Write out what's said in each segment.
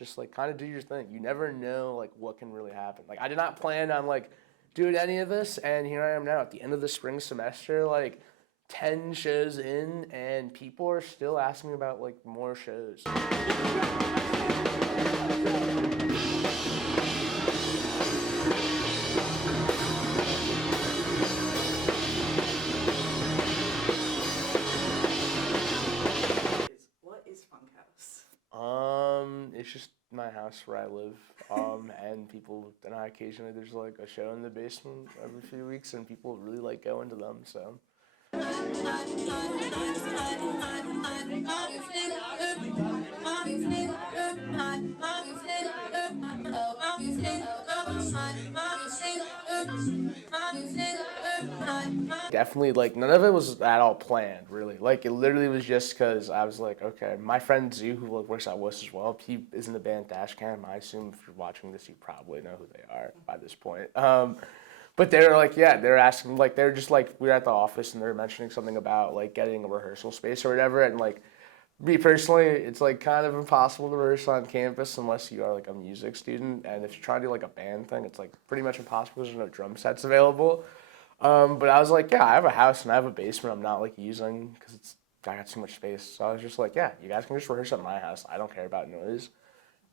just like kind of do your thing. You never know like what can really happen. Like I did not plan on like doing any of this, and here I am now at the end of the spring semester, like 10 shows in, and people are still asking me about like more shows. What is Funkhaus? It's just my house where I live. And people, and I occasionally there's like a show in the basement every few weeks, and people really like going to them. So. Definitely, like, none of it was at all planned, really. Like, it literally was just because I was like, okay, my friend Zoo, who like, works at WUS as well, he is in the band Dashcam. I assume if you're watching this, you probably know who they are by this point. But they were like, yeah, they were asking, like, they were just like, we were at the office and they were mentioning something about, like, getting a rehearsal space or whatever. And, like, me personally, it's, like, kind of impossible to rehearse on campus unless you are, like, a music student. And if you're trying to do, like, a band thing, it's, like, pretty much impossible because there's no drum sets available. But I was like, yeah, I have a house and I have a basement I'm not, like, using because I got too much space. So I was just like, yeah, you guys can just rehearse at my house. I don't care about noise.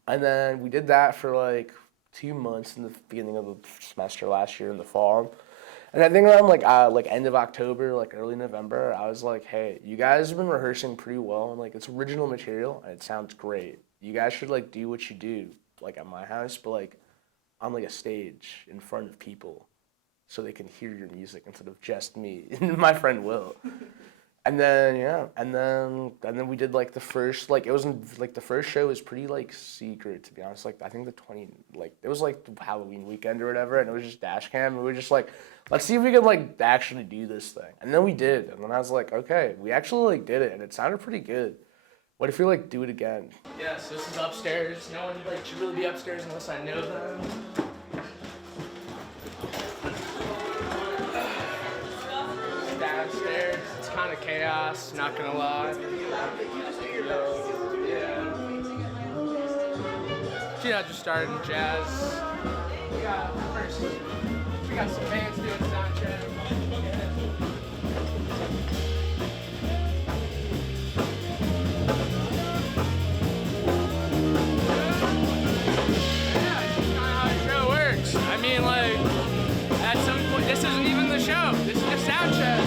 And then we did that for, like, 2 months in the beginning of the semester last year in the fall. And I think around like end of October, like early November, I was like, hey, you guys have been rehearsing pretty well and like it's original material and it sounds great. You guys should like do what you do like at my house, but like on like a stage in front of people so they can hear your music instead of just me and my friend Will. And then and then we did like the first, like it wasn't like the first show was pretty like secret, to be honest. Like I think it was like the Halloween weekend or whatever, and it was just Dashcam, and we were just like, let's see if we can like actually do this thing. And then we did, and then I was like, okay, we actually like did it, and it sounded pretty good. What if we like do it again? Yeah, so this is upstairs. No one like should really be upstairs unless I know them. Downstairs, it's kind of chaos, not gonna lie. Yeah. Just started in jazz. We got some bands doing sound check. Yeah, it's kind of how the show works. I mean, like, at some point, this isn't even the show. This is just sound check.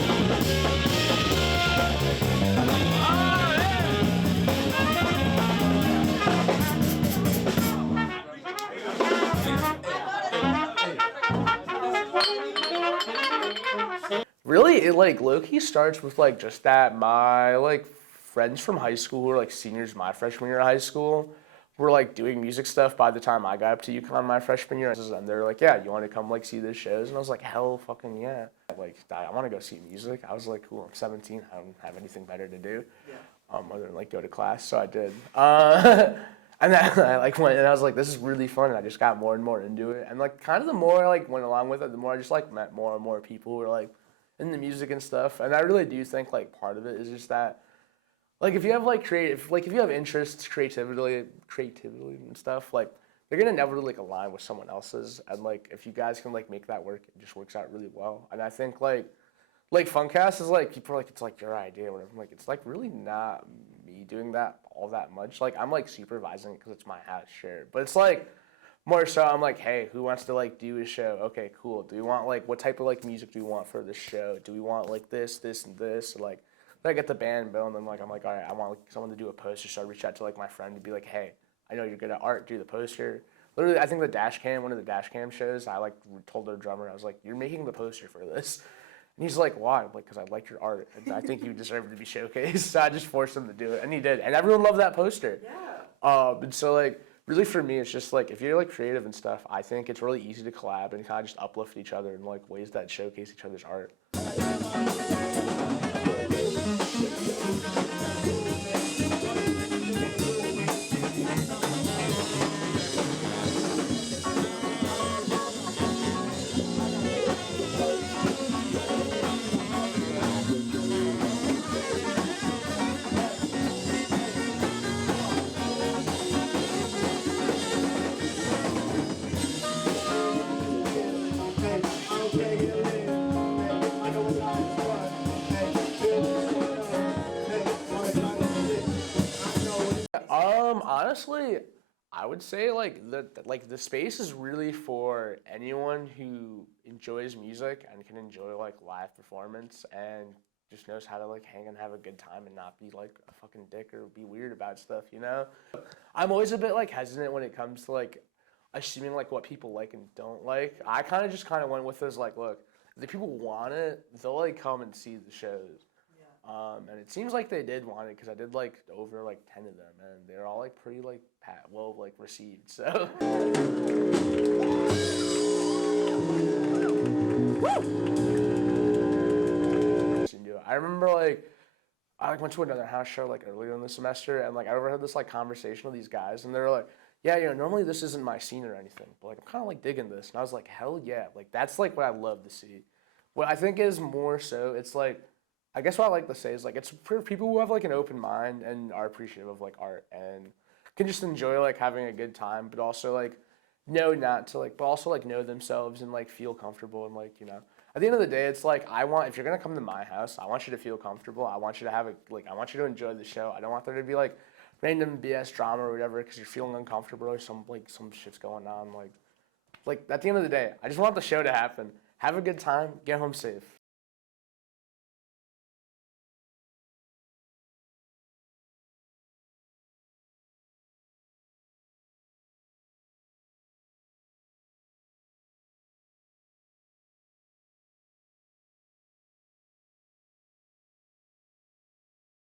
Really, it like low-key starts with like just that my like friends from high school who were like seniors my freshman year of high school were like doing music stuff by the time I got up to UConn my freshman year, and they're like, yeah, you want to come like see these shows? And I was like, hell fucking yeah. Like I want to go see music. I was like, cool, I'm 17, I don't have anything better to do other than like go to class, so I did. And then I like went and I was like, this is really fun, and I just got more and more into it. And like kind of the more I like went along with it, the more I just like met more and more people who were like in the music and stuff. And I really do think like part of it is just that like if you have like if you have interests, creativity and stuff, like they're gonna never like align with someone else's. And like if you guys can like make that work, it just works out really well. And I think like Funkcast is like people are like it's like your idea or whatever. I'm like it's like really not me doing that all that much. Like I'm like supervising it because it's my house, sure, but it's like more so I'm like, hey, who wants to like do a show? Okay, cool. Do we want like what type of like music do we want for this show? Do we want like this, and this? Or, like then I get the band bill, and then like I'm like, all right, I want like someone to do a poster. So I reach out to like my friend to be like, hey, I know you're good at art, do the poster. Literally, I think one of the Dashcam shows, I like told their drummer, I was like, you're making the poster for this. And he's like, why? I'm like, because I like your art, and I think you deserve to be showcased. So I just forced him to do it, and he did. And everyone loved that poster. Yeah. And so, like, really for me, it's just, like, if you're, like, creative and stuff, I think it's really easy to collab and kind of just uplift each other in, like, ways that showcase each other's art. I would say the space is really for anyone who enjoys music and can enjoy like live performance and just knows how to like hang and have a good time and not be like a fucking dick or be weird about stuff, you know? I'm always a bit like hesitant when it comes to like assuming like what people like and don't like. I kind of went with this like, look, if the people want it, they'll like come and see the shows. And it seems like they did want it because I did like over like 10 of them, and they're all like pretty like well like received. So. I remember like I like went to another house show like earlier in the semester, and like I overheard this like conversation with these guys, and they were like, yeah, normally this isn't my scene or anything, but like I'm kind of like digging this, and I was like, hell yeah, like that's like what I love to see. What I think is more so, it's like. I guess what I like to say is like it's for people who have like an open mind and are appreciative of like art and can just enjoy like having a good time, but also like know not to like, but also like know themselves and like feel comfortable and like at the end of the day, it's like if you're gonna come to my house, I want you to feel comfortable. I want you to have I want you to enjoy the show. I don't want there to be like random BS drama or whatever because you're feeling uncomfortable or some shit's going on. Like at the end of the day, I just want the show to happen. Have a good time. Get home safe.